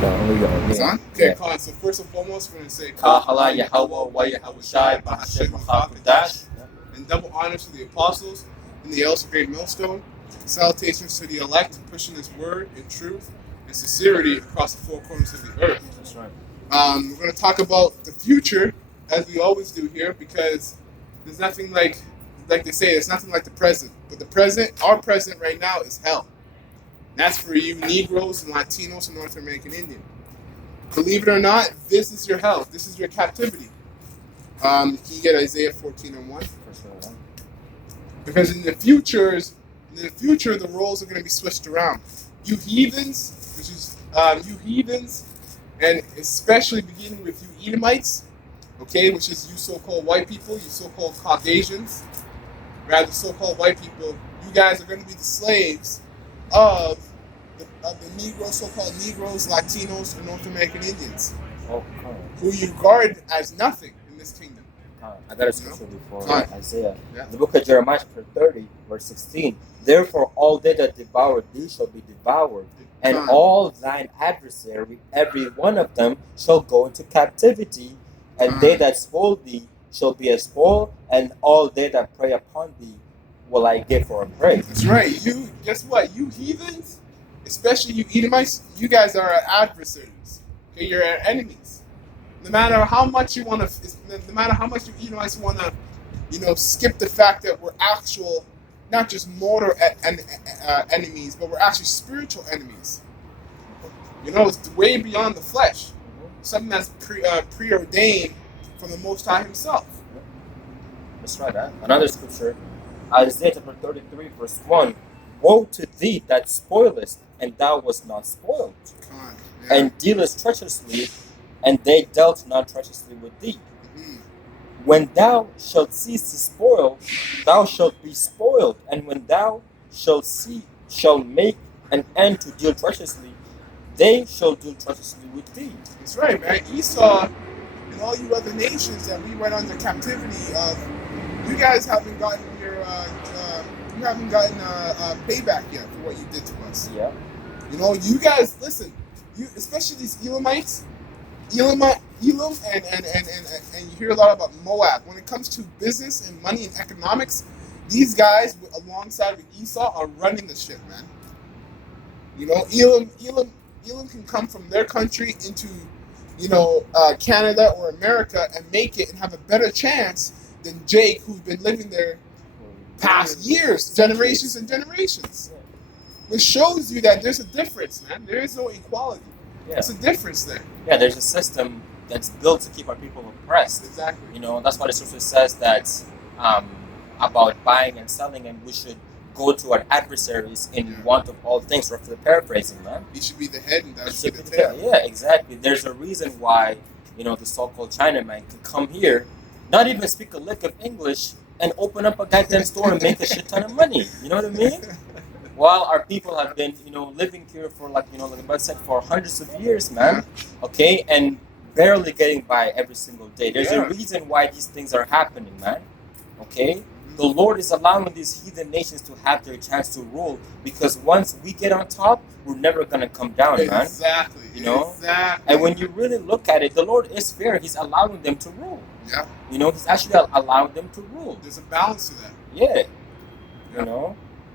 No, we go. It's Yeah. on? Okay, Yeah. Khan. So first and foremost, we're going to say Kahala Yahweh wa Yahweh Shai Bahashem Machakadash. and double honors to the apostles and the elders of Great Millstone. Salutations to the elect, pushing His word in truth and sincerity across the four corners of the earth. That's right. We're going to talk about the future, as we always do here, because there's nothing like they say, there's nothing like the present. But the present, our present right now, is hell. That's for you Negroes and Latinos and North American Indian. Believe it or not, this is your hell. This is your captivity. Can you get Isaiah 14:1? For sure. Because in the future, the roles are going to be switched around. You heathens, which is you heathens, and especially beginning with you Edomites, okay, which is you so-called white people, you so-called Caucasians, rather so-called white people. You guys are going to be the slaves of the Negroes, so-called Negroes, Latinos, and North American Indians, who you regard as nothing in this kingdom. I got a scripture before Isaiah. Yeah. The book of Jeremiah, chapter 30, verse 16. Therefore, all they that devour thee shall be devoured, and all thine adversary, every one of them, shall go into captivity, and they that spoil thee shall be a spoil, and all they that prey upon thee will I give for a prey. That's right. You guess what? You heathens, especially you Edomites, you guys are our adversaries. Okay, you're our enemies. No matter how much you want to, no matter how much you Edomites want to, skip the fact that we're actual, not just mortal enemies, but we're actually spiritual enemies. It's way beyond the flesh. Something that's preordained from the Most High Himself. That's right. Another scripture, Isaiah chapter 33, verse 1. Woe to thee that spoilest, and thou wast not spoiled, and dealest treacherously, and they dealt not treacherously with thee. When thou shalt cease to spoil, thou shalt be spoiled, and when thou shalt make an end to deal treacherously, they shall deal treacherously with thee. That's right, man. Esau and all you other nations that we went under captivity of, you guys haven't gotten payback yet for what you did to us. Yeah. You guys, listen, especially these Elamites, Elam, and you hear a lot about Moab. When it comes to business and money and economics, these guys, alongside with Esau, are running the shit, man. Elam can come from their country into, Canada or America and make it and have a better chance than Jake, who's been living there past years, generations and generations. Which shows you that there's a difference, man. There is no equality. Yeah. There's a difference there. Yeah, there's a system that's built to keep our people oppressed. Exactly. That's why the scripture says that about buying and selling, and we should go to our adversaries in want of all things, roughly paraphrasing, man. He should be the head and that should be the tail. Yeah, exactly. There's a reason why, the so-called Chinaman can come here, not even speak a lick of English, and open up a goddamn store and make a shit ton of money. You know what I mean? While our people have been, living here for like I said, for hundreds of years, man. Okay, and barely getting by every single day. There's a reason why these things are happening, man. Okay? The Lord is allowing these heathen nations to have their chance to rule, because once we get on top, we're never gonna come down, man. Exactly. Exactly. And when you really look at it, the Lord is fair. He's allowing them to rule. Yeah. He's actually allowing them to rule. There's a balance to that. Yeah.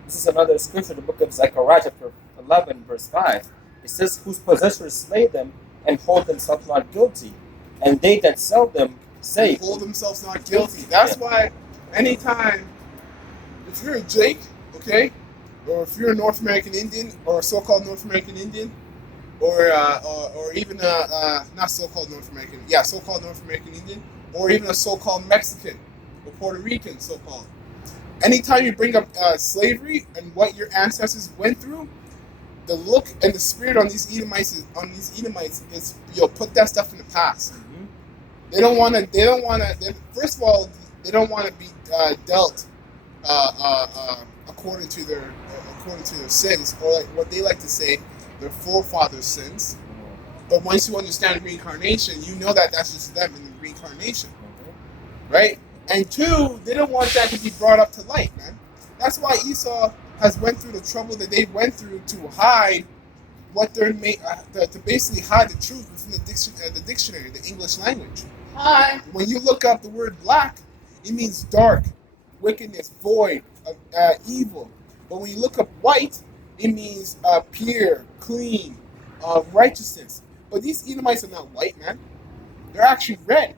This is another scripture, the book of Zechariah, chapter 11, verse 5. It says, whose possessors slay them and hold themselves not guilty, and they that sell them say, hold themselves not guilty. That's why anytime, if you're a Jake, okay, or if you're a North American Indian, or a so-called North American Indian, or even not so-called North American, so-called North American Indian, or even a so-called Mexican, or Puerto Rican, so-called. Anytime you bring up slavery and what your ancestors went through, the look and the spirit on these Edomites is put that stuff in the past. Mm-hmm. They don't want to. First of all, they don't want to be dealt according to their sins, or like what they like to say, their forefathers' sins. But once you understand reincarnation, you know that that's just them in the reincarnation, right? And two, they don't want that to be brought up to light, man. That's why Esau has went through the trouble that they went through to hide what they're to basically hide the truth within the dictionary, the English language. Hi. When you look up the word black, it means dark, wickedness, void, evil. But when you look up white, it means pure, clean, righteousness. But these Edomites are not white, man. They're actually red,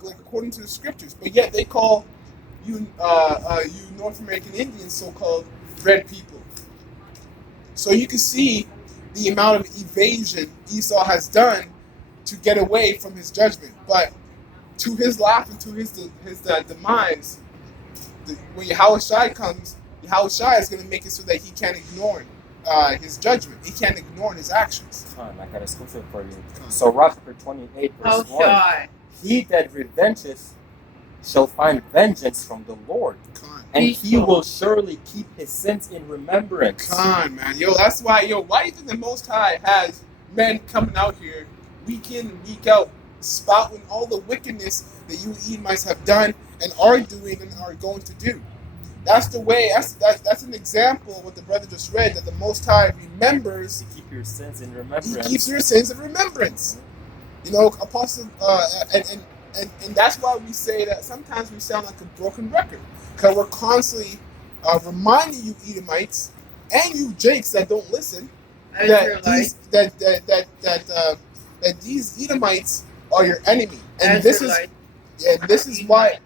like according to the scriptures. But yet they call you North American Indians so-called red people. So you can see the amount of evasion Esau has done to get away from his judgment. But to his life and to his demise, when Yahushua comes, Yahushua is going to make it so that he can't ignore his judgment. He can't ignore his actions. I got a scripture for you. So, chapter 28, verse 1. Shy. He that revengeth shall find vengeance from the Lord, and he will surely keep his sins in remembrance. Come on, man. Yo, that's why, why do you think the Most High has men coming out here week in and week out, spouting all the wickedness that you Edomites have done and are doing and are going to do? That's the way. That's an example of what the brother just read. That the Most High remembers. To keep your sins in remembrance. He keeps your sins in remembrance. You know, Apostle, and that's why we say that sometimes we sound like a broken record, because we're constantly reminding you Edomites and you Jakes that don't listen that these Edomites are your enemy, and this is why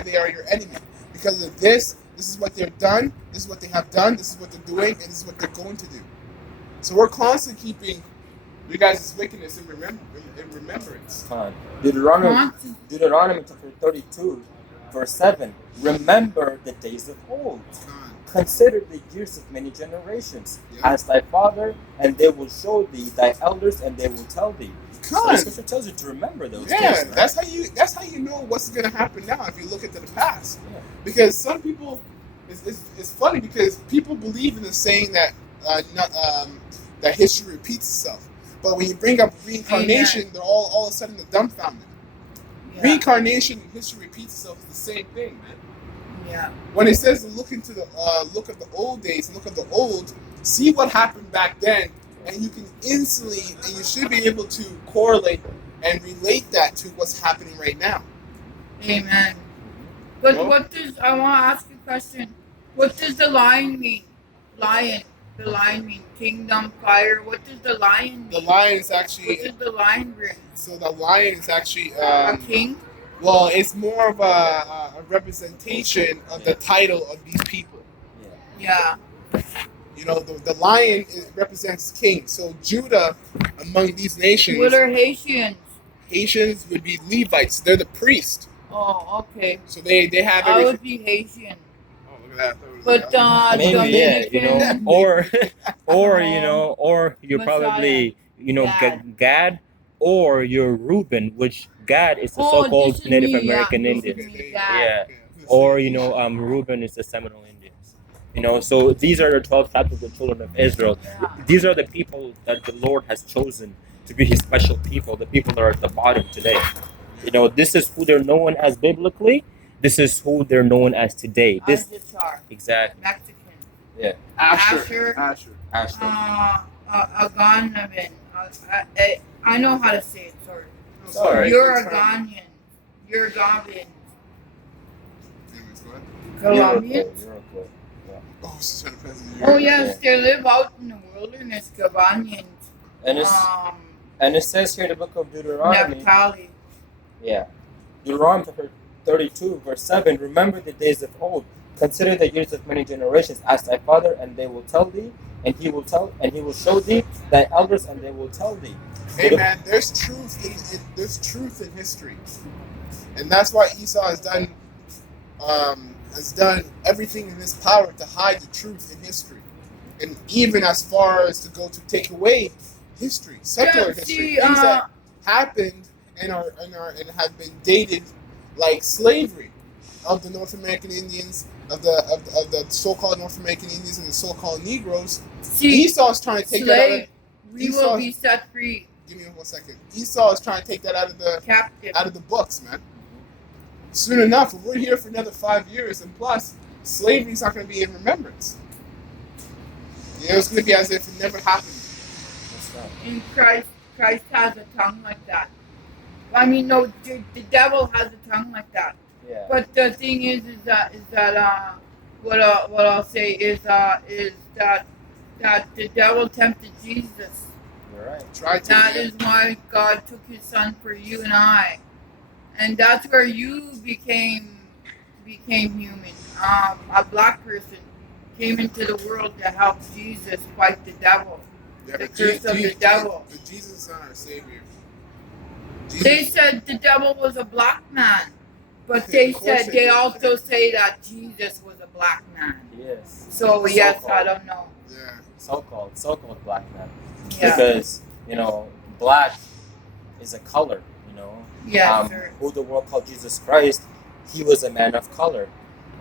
they are your enemy, because of this. This is what they've done. This is what they have done. This is what they're doing, and this is what they're going to do. So we're constantly keeping you guys' wickedness in remembrance. Deuteronomy chapter 32, verse 7. Remember the days of old. Consider the years of many generations. Yeah. Ask thy father, and they will show thee, thy elders, and they will tell thee. So the scripture tells you to remember those days. Yeah, Right? that's how you know what's going to happen now if you look into the past. Yeah. Because some people, it's funny because people believe in the saying that that history repeats itself. But when you bring up reincarnation, they're all of a sudden dumbfounded. Yeah. Reincarnation and history repeats itself is the same thing, man. Yeah. When it says to look into the look at the old days, look at the old, see what happened back then, and you can instantly, and you should be able to correlate and relate that to what's happening right now. Amen. But what does, I want to ask you a question. What does the lion mean? Lion. The lion mean kingdom, fire. What does the lion mean? The lion is actually. What does the lion bring? So the lion is actually a king. Well, it's more of a representation of the title of these people. Yeah. You know, the lion represents king. So Judah, among these nations. What are Haitians? Haitians would be Levites. They're the priest. Oh, okay. So they have everything. I would be Haitian. Oh, look at that. But maybe Dominican, you know, or you know, or you're probably Gad, or you're Reuben, which Gad is the so-called Native American Indians. Yeah. Or you know, Reuben is the Seminole Indians. You know, so these are the 12 tribes of the children of Israel. Yeah. These are the people that the Lord has chosen to be His special people. The people that are at the bottom today. You know, this is who they're known as biblically. This is who they're known as today. This exactly. Mexican. Yeah. Asher. Aganavan. I know how to say it. Sorry. You're a Ghanaian. You're Ghanaian. Colombian. Oh yes, they live out in the wilderness, Ghanaians. And it says here in the book of Deuteronomy. Naphtali. Yeah. Deuteronomy 32, verse 7. Remember the days of old. Consider the years of many generations. Ask thy father, and they will tell thee, and he will show thee thy elders, and they will tell thee. Hey man, there's truth in history, and that's why Esau has done everything in his power to hide the truth in history, and even as far as to go to take away history, secular history, things that happened and have been dated, like slavery of the North American Indians, of the so-called North American Indians and the so-called Negroes. Esau's trying to take that out of. We will be set free. Give me 1 second. Esau is trying to take that out of the books, man. Soon enough, if we're here for another 5 years and plus, slavery's not going to be in remembrance. You know, it's going to be as if it never happened. That's right. In Christ has a tongue like that. I mean, no, the devil has a tongue like that. Yeah. But the thing is that what I'll say is that the devil tempted Jesus. You're right. Try to. That Yeah. is why God took His Son for you and I, and that's where you became human. A black person came into the world to help Jesus fight the devil, Yeah, the but curse of the devil. But Jesus is not our Savior. They said the devil was a black man, but they Of course said they they did. also say that Jesus was a black man. Yes. So yes, So-called. I don't know. Yeah. So-called black man. Yeah. Because, you know, black is a color, you know. Yes, sir. Who the world called Jesus Christ, he was a man of color.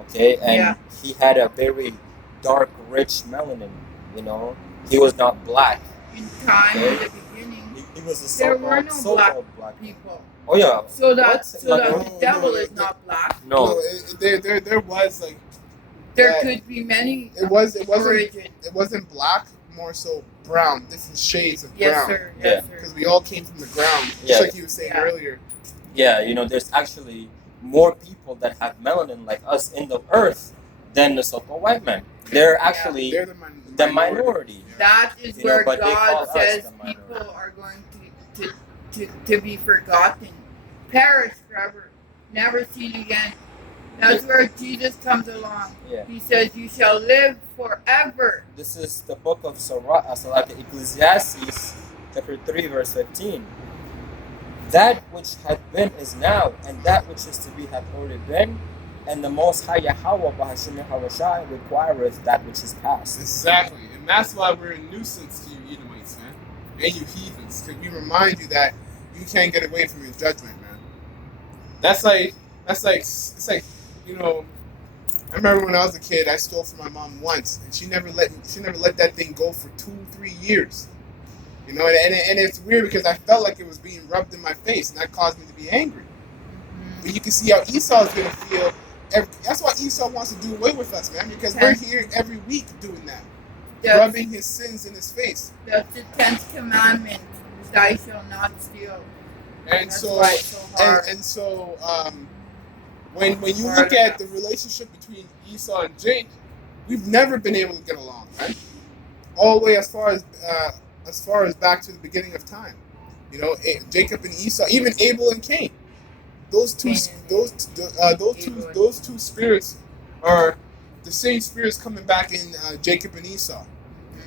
Okay? And Yeah. he had a very dark, rich melanin, you know. He was not black. In time, Okay. in the beginning, He was a there were so-called no black man. people. Oh yeah. So that What? so that Like, the devil no, is not black. no. There was like There that- could be many it wasn't origins. it wasn't black, more so brown, different shades of Yes, brown. sir. Yeah. Yes, sir. Because we all came from the ground, just Yeah. like you were saying Yeah. earlier. Yeah, you know, there's actually more people that have melanin like us in the earth than the so-called white man. They're actually They're the minority. Yeah. That is You know, where but they call God us says the minority. people are going to be forgotten, perish forever, never seen again. That's where Jesus comes along. Yeah. He says, "You shall live forever." This is the book of Ecclesiastes, chapter 3, verse 15. That which hath been is now, and that which is to be hath already been, and the Most High Yahweh Bahashim Yahawashi requireth that which is past. Exactly. And that's why we're a nuisance to you Edomites, man. And you heathens. Because we remind you that you can't get away from his judgment, man. It's like, you know, I remember when I was a kid, I stole from my mom once, and she never let that thing go for 2-3 years. You know, and it's weird because I felt like it was being rubbed in my face, and that caused me to be angry. But you can see how Esau is going to feel. That's why Esau wants to do away with us, man, because we're here every week doing that. Rubbing his sins in his face. That's the 10th commandment: "Thou shalt not steal." And That's so, why it's so hard. and so, when you look at the relationship between Esau and Jake, we've never been able to get along, right? All the way as far as back to the beginning of time. You know, Jacob and Esau, even Abel and Cain. Those two spirits are the same spirits coming back in Jacob and Esau.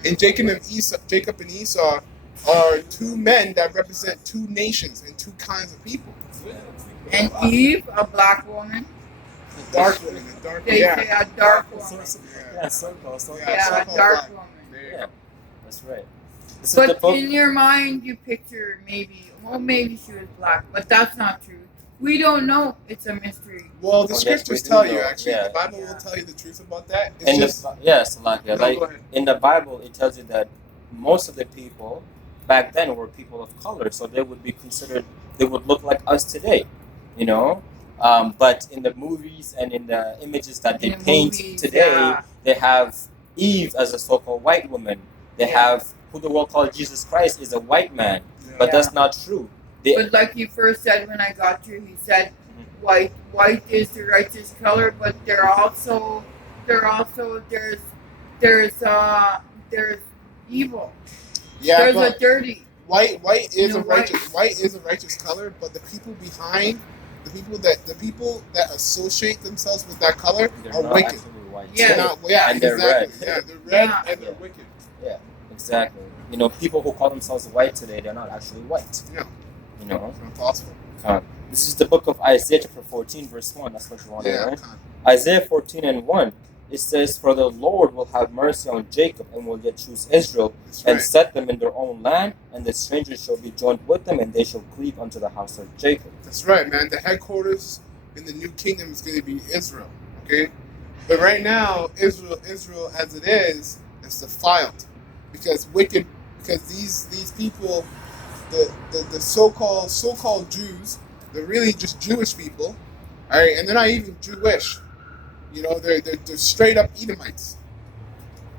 And Jacob and Esau are two men that represent two nations and two kinds of people. And Eve, a black woman. Dark woman, a dark They yeah. say a dark woman. Yeah, so-called. Yeah, so-called a dark black. woman. There you Yeah, go. that's right. This is the But book. in your mind, you picture maybe she was black, but that's not true. We don't know. It's a mystery. Well, the Oh, yes, scriptures we do tell you know. actually. Yeah. The Bible Yeah. will tell you the truth about that. It's In just the yes, like No, like go ahead. in the Bible, it tells you that most of the people back then were people of color, so they would be considered. They would look like us today, you know. But in the movies and in the images that they In the paint movies, today, yeah. they have Eve as a so-called white woman. They Yeah. have who the world called Jesus Christ is a white man, yeah. but Yeah. that's not true. They, But like he first said when I got here, he said white is the righteous color, but there's evil. Yeah, There's but a dirty. white is No, a righteous color, but the people behind the people that associate themselves with that color they're are not wicked. actually white. Yeah. They're not, yeah, And they're exactly. red. Yeah, they're red Yeah. and they're Yeah. wicked. Yeah, exactly. You know, people who call themselves white today, they're not actually white. Yeah. You know. It's not possible. This is the book of Isaiah, chapter 14, verse 1. That's what you want to Yeah, learn. Isaiah 14 and 1. It says, "For the Lord will have mercy on Jacob and will yet choose Israel that's and right. set them in their own land, and the strangers shall be joined with them, and they shall cleave unto the house of Jacob." That's right, man. The headquarters in the new kingdom is going to be Israel. Okay, but right now, Israel as it is defiled because these people, the so-called Jews, they're really just Jewish people, all right, and they're not even Jewish. You know, they're straight up Edomites.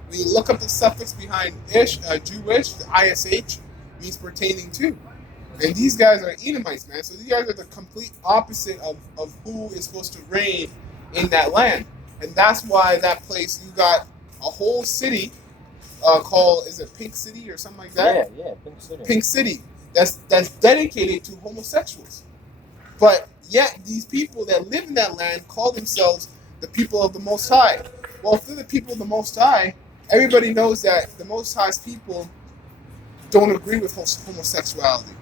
When you look up the suffix behind ish, Jewish, the ish means pertaining to. And these guys are Edomites, man. So these guys are the complete opposite of who is supposed to reign in that land. And that's why that place, you got a whole city called, is it Pink City or something like that? Yeah, Pink City. Pink City. That's dedicated to homosexuals. But yet these people that live in that land call themselves the people of the Most High. Well, if they're the people of the Most High, everybody knows that the Most High's people don't agree with homosexuality.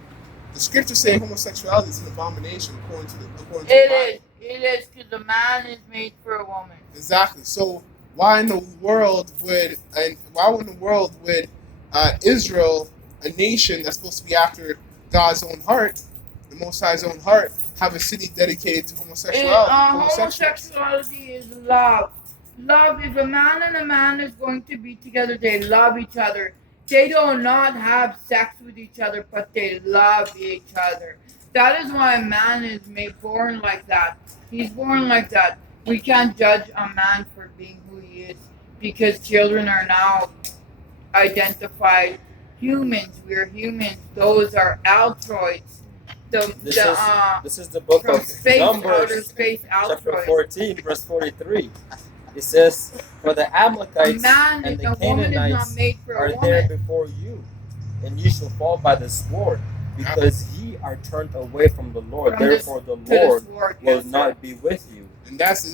The scriptures say homosexuality is an abomination according to the Bible. It is, because a man is made for a woman. Exactly. So why in the world would Israel, a nation that's supposed to be after God's own heart, the Most High's own heart, have a city dedicated to homosexuality? Homosexuality is love. Love, if a man and a man is going to be together, they love each other. They do not have sex with each other, but they love each other. That is why a man is born like that. He's born like that. We can't judge a man for being who he is, because children are now identified humans. We're humans. Those are altroids. This is the book of space, outer Numbers, space, chapter 14, verse 43. It says, "For the Amalekites and the Canaanites are there before you, and you shall fall by the sword, because ye are turned away from the Lord. Therefore the Lord will not be with you." And that's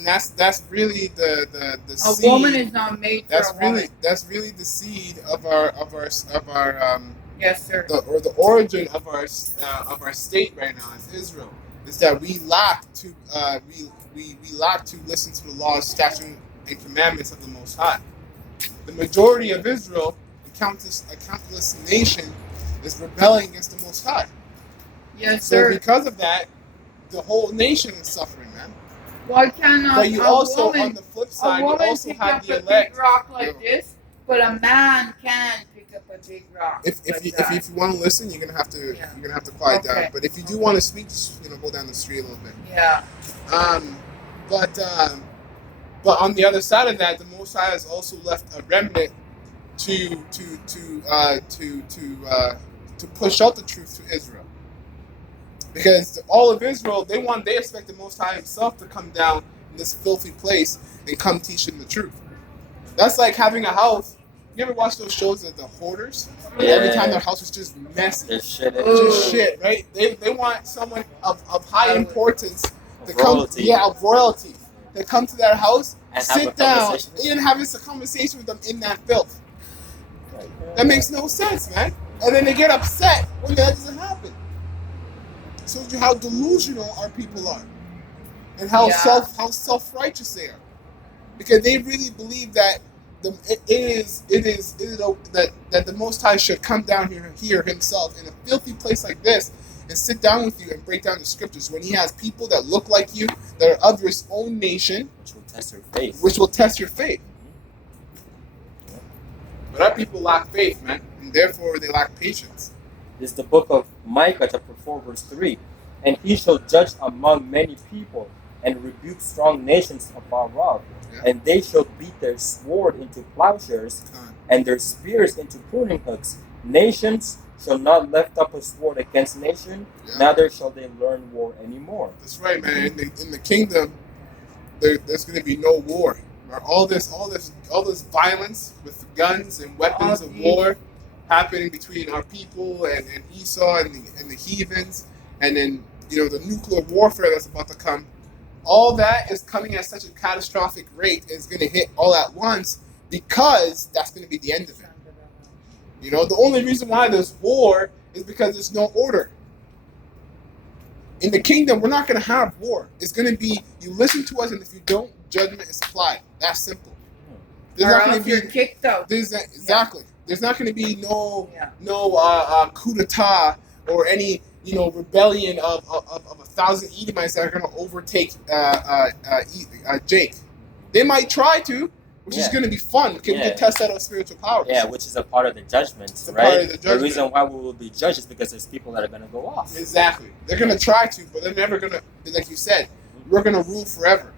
really the seed. A woman is not made for a woman. That's really the seed of our yes, sir. The origin of our state right now is Israel. Is that we lack to we lack to listen to the laws, statutes, and commandments of the Most High. The majority of Israel, a countless nation, is rebelling against the Most High. Yes, so sir. Because of that, the whole nation is suffering, man. Why cannot but you also, woman, on the flip side, you also pick have up the a elect. big rock like this, but a man can pick up a big rock. If you want to listen, you're gonna have to quiet down. But if you do want to speak, just go down the street a little bit. Yeah. But on the other side of that, the Most High has also left a remnant to push out the truth to Israel. Because all of Israel, they expect the Most High Himself to come down in this filthy place and come teach them the truth. That's like having a house. You ever watch those shows of the hoarders? Yeah. Every time their house is just messy. Just shit, right? They want someone of high importance to come. Royalty. Yeah, of royalty. To come to their house, and sit down, and have a conversation with them in that filth. That makes no sense, man. And then they get upset when that doesn't happen. Shows you how delusional our people are, and how self-righteous they are, because they really believe that that the Most High should come down here Himself in a filthy place like this and sit down with you and break down the scriptures when He has people that look like you, that are of His own nation, which will test your faith. But our people lack faith, man, and therefore they lack patience. This is the book of Micah, chapter 4, verse 3. "And he shall judge among many people, and rebuke strong nations afar off. Yeah. And they shall beat their sword into plowshares, and their spears into pruning hooks. Nations shall not lift up a sword against nation, neither shall they learn war anymore." That's right, man. In the kingdom, there's going to be no war. All this violence with guns and weapons of war happening between our people and Esau and the heathens, and then the nuclear warfare that's about to come. All that is coming at such a catastrophic rate. It's going to hit all at once, because that's going to be the end of it. The only reason why there's war is because there's no order. In the kingdom, we're not going to have war. It's going to be, you listen to us, and if you don't, judgment is applied. That's simple. There's not going to be kicked out. Exactly. There's not going to be no coup d'etat or any rebellion of 1,000 Edomites that are going to overtake Jake. They might try to, which is going to be fun. We can test out our spiritual powers. Yeah, which is a part of the judgment, right? Part of the judgment. The reason why we will be judged is because there's people that are going to go off. Exactly. They're going to try to, but they're never going to, like you said, we're going to rule forever.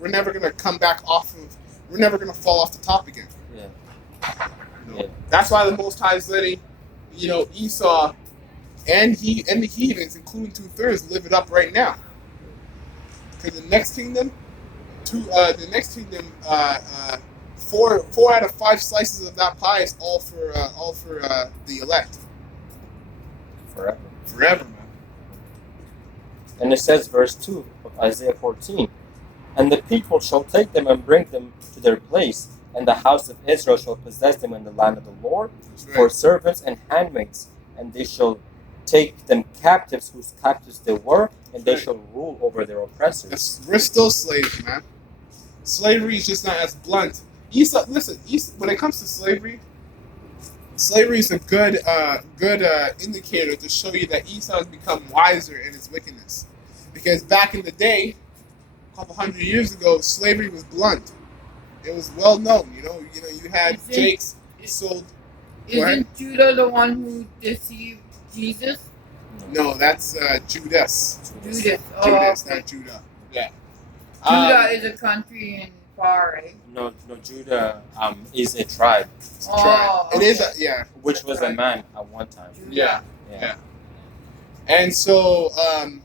We're never going to come back off of, we're never going to fall off the top again. Yeah. You know? Yeah. That's why the Most High is letting, Esau and the heathens, including 2/3, live it up right now. Because the next kingdom, four out of five slices of that pie is all for the elect Forever. forever, man. And it says, verse 2 of Isaiah 14, and the people shall take them and bring them to their place, and the house of Israel shall possess them in the land of the Lord That's for right. servants and handmaids, and they shall take them captives whose captives they were, and they Right. shall rule over their oppressors. We're still slaves, man. Slavery is just not as blunt. When it comes to slavery is a good indicator to show you that Esau has become wiser in his wickedness. Because back in the day, a couple hundred years ago, slavery was blunt. It was well known. You had Jakes sold. Isn't Judah the one who deceived Jesus? No, that's Judas. Judas. Oh, Judas, okay. not Judah. Yeah. Judah is a country in far, right? No, Judah is a tribe, Oh, It is which was a man at one time. Yeah. Yeah. And so,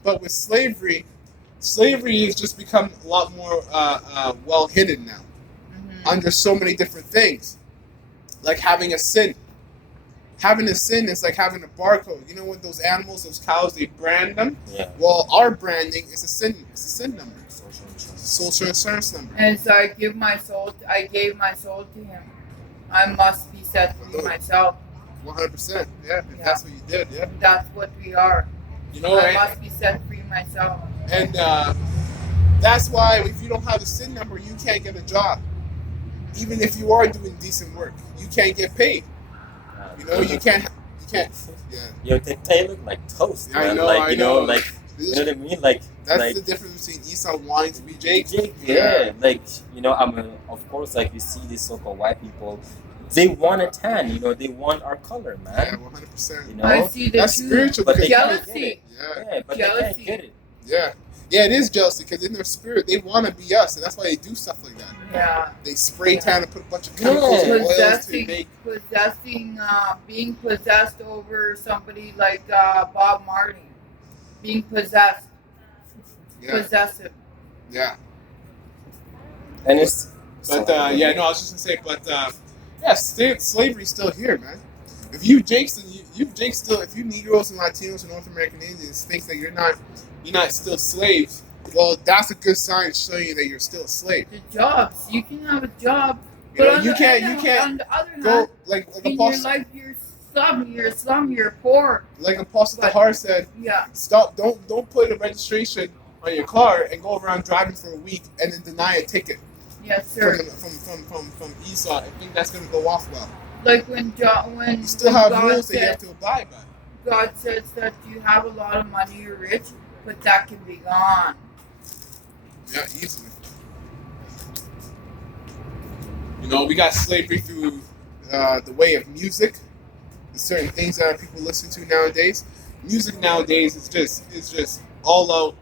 but with slavery has just become a lot more well hidden now, under so many different things, like having a sin. Having a sin is like having a barcode. You know when those animals, those cows, they brand them? Yeah. Well, our branding is a sin. It's a sin number. Social insurance. Social insurance number. And so I gave my soul to him. I must be set free myself. 100%. Yeah, if that's what you did. Yeah. That's what we are. I must be set free myself. And that's why if you don't have a sin number, you can't get a job. Even if you are doing decent work, you can't get paid. You can't. Yeah. Yo, they look like toast, Yeah, man. I know. Like, you know what I mean? Like, that's the difference between Esau wanting to be Jake. Yeah. Like, of course, like, you see these so-called white people, they want a tan, they want our color, man. Yeah, 100%. I see the That's spiritual, but they jealousy. can't get it. Yeah, but Jealousy. they can't get it. Yeah. Yeah, it is jealousy because in their spirit they want to be us, and that's why they do stuff like that. Yeah. They spray tan and put a bunch of chemicals and oils to make. Being possessed over somebody like Bob Marley. Being possessed. Yeah. Possessive. Yeah. And it's. I was just gonna say, slavery's still here, man. If you Jakes and if you Negroes and Latinos and North American Indians think that you're not still slaves, well, that's a good sign showing you that you're still a slave. The jobs, you can have a job, You can't On the other go hand, like in your life, you're slum, you're poor. Like Apostle Tahar said. Yeah. Stop! Don't put a registration on your car and go around driving for a week and then deny a ticket. Yes, sir. From Esau. I think that's gonna go off well. Like when You still have God rules that you have to abide by. God says that you have a lot of money, you're rich, but that can be gone. Yeah, easily. We got slavery through the way of music. There's certain things that people listen to nowadays. Music nowadays is just all out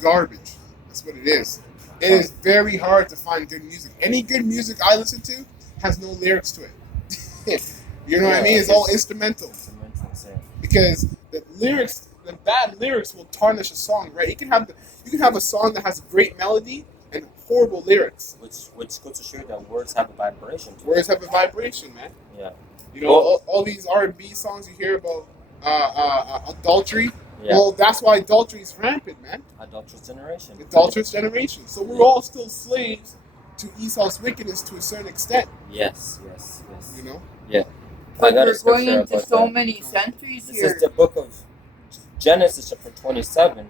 garbage. That's what it is. It is very hard to find good music. Any good music I listen to has no lyrics to it. You know what I mean? It's all instrumental. Because the bad lyrics will tarnish a song, right? You can have a song that has a great melody and horrible lyrics. Which goes to show that words have a vibration. Words have a vibration, man. Yeah. All these R&B songs you hear about adultery. Yeah. Well, that's why adultery is rampant, man. Adulterous generation. So we're all still slaves to Esau's wickedness to a certain extent. Yes. Yeah. But we're going into so many centuries here. This is the book of Genesis, chapter 27.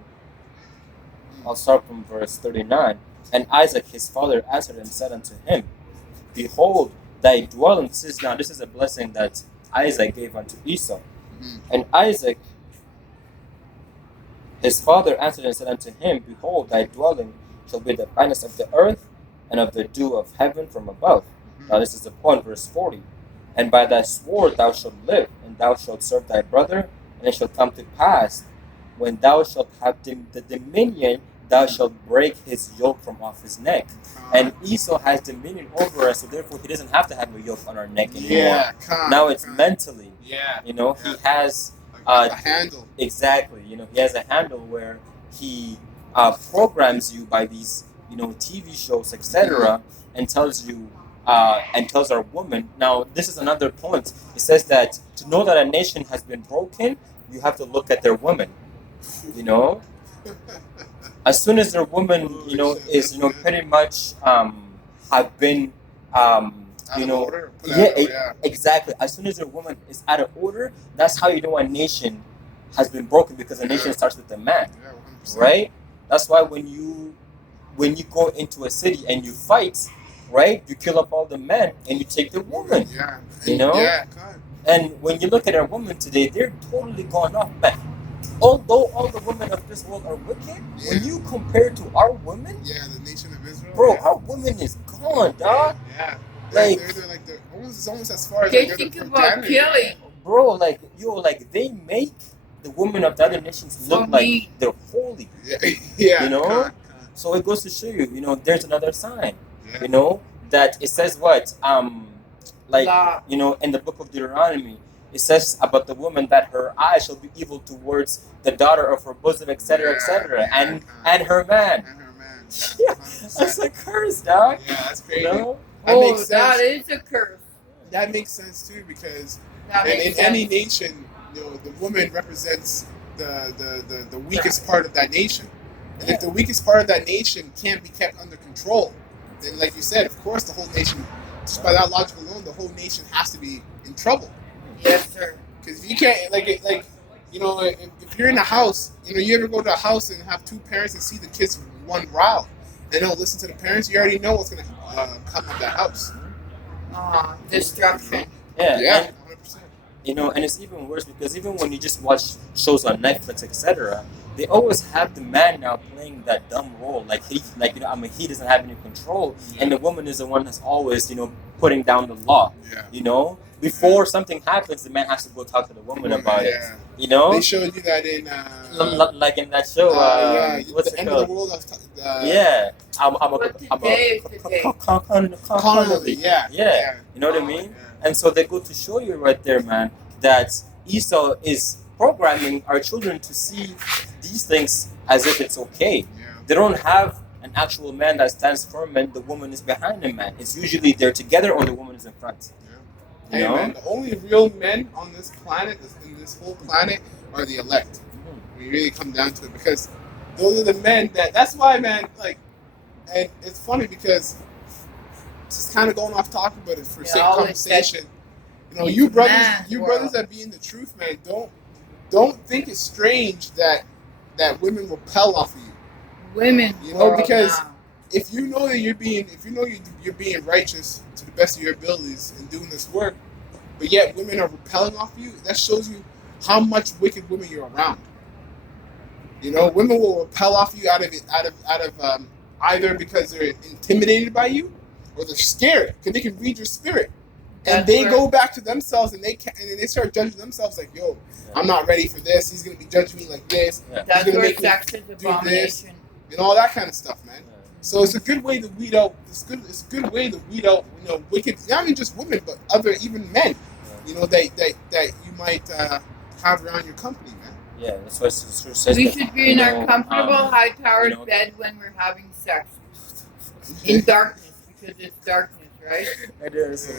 I'll start from verse 39. And Isaac his father answered and said unto him, Behold, thy dwelling. This is a blessing that Isaac gave unto Esau. Mm-hmm. And Isaac his father answered and said unto him, Behold, thy dwelling shall be the finest of the earth, and of the dew of heaven from above. Mm-hmm. Now this is the point, verse 40. And by thy sword thou shalt live, and thou shalt serve thy brother, and it shall come to pass, when thou shalt have the dominion, thou shalt break his yoke from off his neck. And Esau has dominion over us, so therefore he doesn't have to have a yoke on our neck anymore. Yeah, Now it's mentally. Yeah. You know, he has a handle. Exactly. You know, he has a handle where he programs you by these, you know, TV shows, etc., and tells you and tells our woman. Now, this is another point. It says that to know that a nation has been broken, you have to look at their women. You know, as soon as their woman, you know, is, you know, pretty much have been you know, exactly. As soon as a woman is out of order, that's how you know a nation has been broken, because a nation starts with a man, right? That's why when you go into a city and you fight, right, you kill up all the men and you take the woman. You know, and when you look at our women today, they're totally gone off, man. Although all the women of this world are wicked, when you compare to our women, the nation of Israel, bro, our women is gone, dog. Like they're like it's almost as far as they think about killing, bro. Like they make the women of the other nations look like they're holy. You know. So it goes to show you, you know, there's another sign. You know, that it says what like, you know, in the book of Deuteronomy, it says about the woman that her eyes shall be evil towards the daughter of her bosom, etc., etc., and her man. Yeah, that's a curse, dog. Yeah, that's crazy. You know? That makes sense. That is a curse. That makes sense too, because in any nation, you know, the woman represents the weakest part of that nation. And if the weakest part of that nation can't be kept under control, then, like you said, of course, the whole nation, just by that logic alone, the whole nation has to be in trouble. Yes, sir. Because if you can't, like you know, if you're in a house, you know, you ever go to a house and have two parents and see the kids one route, they don't listen to the parents, you already know what's going to come of that house. Destruction. Yeah. 100%. You know, and it's even worse because even when you just watch shows on Netflix, etc., they always have the man now playing that dumb role, like he doesn't have any control, and the woman is the one that's always, you know, putting down the law. You know, before something happens, the man has to go talk to the woman about it. You know, they showed you that in like in that show. What's the it end called? Of the world. Connolly. Yeah. You know what I mean? And so they go to show you right there, man, that Esau is programming our children to see these things as if it's okay. They don't have an actual man that stands firm and the woman is behind the man. It's usually they're together or the woman is in front. You know? Man, the only real men on this planet, in this whole planet, are the elect. When you really come down to it, because those are the men that's why, man, like, and it's funny because just kind of going off topic, but it's for sake of conversation. You know, you brothers that be in the truth, man, don't think it's strange that women repel off of you. Women, you know, because if you know that you're being righteous to the best of your abilities and doing this work, but yet women are repelling off you, that shows you how much wicked women you're around. You know, women will repel off you out of either because they're intimidated by you or they're scared because they can read your spirit. And they go back to themselves and they start judging themselves like, yo, I'm not ready for this. He's going to be judging me like this. That's He's going to where make sex me is do abomination. this. And all that kind of stuff, man. So it's a good way to weed out. It's a good way to weed out, you know, wicked. Not even just women, but even men. You know, that you might have around your company, man. Yeah, that's what it says. We should be in our comfortable, high-towered bed when we're having sex in darkness, because it's darkness, right? It is.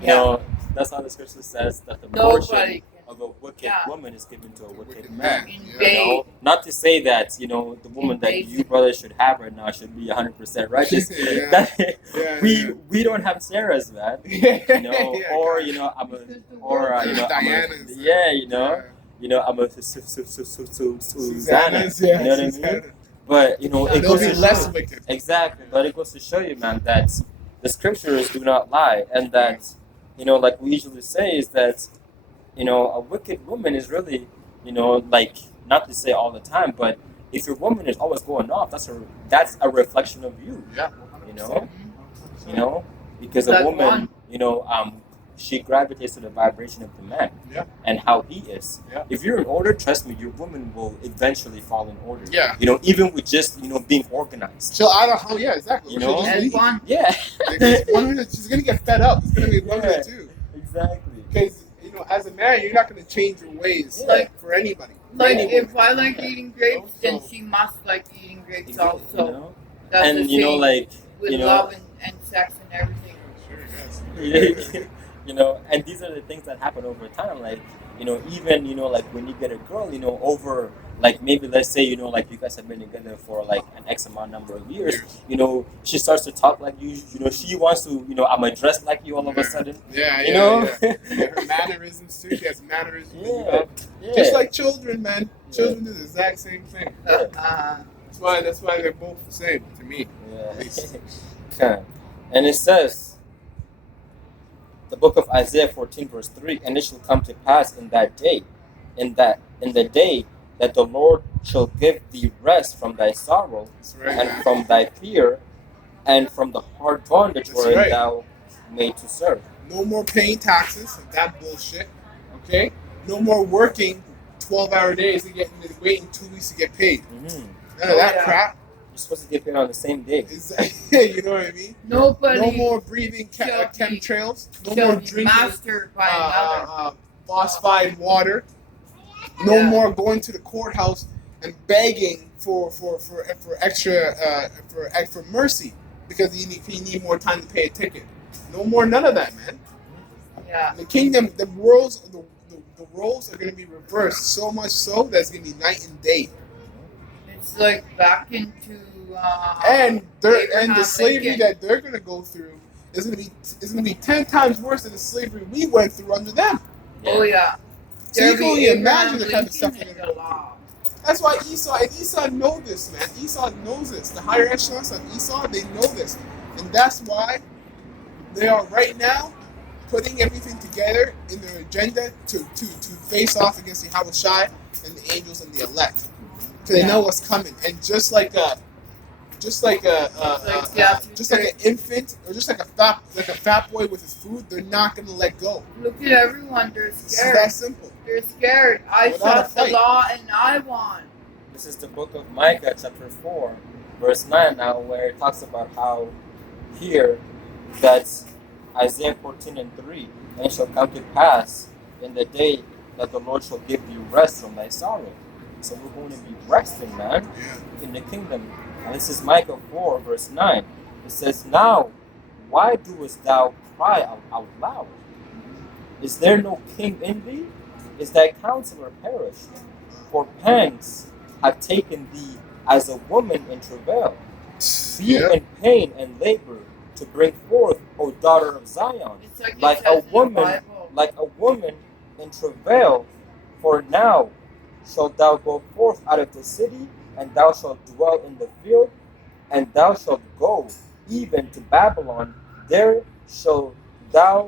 You know, that's how the scripture says that the portion of a wicked woman is given to a wicked man. You know, not to say that, you know, the woman that you brothers should have right now should be 100% righteous. We don't have Sarah's, man. You know, or you know, I'm a Susanna. You know what I mean? But you know, it goes to less wicked. Exactly, but it goes to show you, man, that the scriptures do not lie, and that, you know, like we usually say, is that, you know, a wicked woman is really, you know, like, not to say all the time, but if your woman is always going off, that's a reflection of you. Yeah. You know, because a woman, you know, she gravitates to the vibration of the man Yeah. and how he is. Yeah. If you're in order, trust me, your woman will eventually fall in order. Yeah. Even with just being organized. She'll out of how? Yeah, exactly. You know? And fun. Yeah. One minute she's gonna get fed up. It's gonna be one minute too. Exactly. Because as a man, you're not gonna change your ways for anybody. Like Anyone. if I like eating grapes, then she must like eating grapes Exactly, also. That's and the same with love and sex and everything. Sure, yes. And these are the things that happen over time. Like, even like when you get a girl, over like maybe let's say, like you guys have been together for like an X amount number of years, she starts to talk like you, she wants to, I'm gonna dress like you all of a sudden. Yeah. Her mannerisms too. She has mannerisms. Just like children, man. Children do the exact same thing. That's why they're both the same to me. Yeah. And it says, the book of Isaiah 14 verse 3, and it shall come to pass in that day, in the day that the Lord shall give thee rest from thy sorrow, and from thy fear, and from the hard bondage wherein thou made to serve. No more paying taxes, that bullshit. Okay? No more working 12-hour days and waiting 2 weeks to get paid. None of that crap. You're supposed to get paid on the same day. You know what I mean? Nobody. No more breathing chemtrails. No more drinking mastered by another. phosphide water. No more going to the courthouse and begging for extra for mercy because you need more time to pay a ticket. No more none of that, man. Yeah. The kingdom, the roles are going to be reversed so much so that it's going to be night and day. It's like back into and Abraham the slavery Lincoln. that they're going to go through is going to be 10 times worse than the slavery we went through under them. Oh yeah. So you can only imagine the kind of stuff Lincoln they're going to in the go through. law. That's why Esau knows this, man. Esau knows this. The higher echelons of Esau, they know this. And that's why they are right now putting everything together in their agenda to face off against the Yahushai and the angels and the elect. So they know what's coming. And just like an infant or just like a fat boy with his food, they're not gonna let go. Look at everyone, they're It's scared. that simple. They're scared. I Without shot the law and I won. This is the book of Micah, chapter 4, verse 9 now, where it talks about how here, that's Isaiah 14 and 3, and it shall come to pass in the day that the Lord shall give you rest from thy sorrow. So we're going to be resting, man, in the kingdom. And this is Micah 4, verse 9. It says, now, why doest thou cry out loud? Is there no king in thee? Is thy counselor perished? For pangs have taken thee as a woman in travail. Be in pain and labor to bring forth, O daughter of Zion, It's like a woman in travail. For now shalt thou go forth out of the city, and thou shalt dwell in the field, and thou shalt go even to Babylon. There shalt thou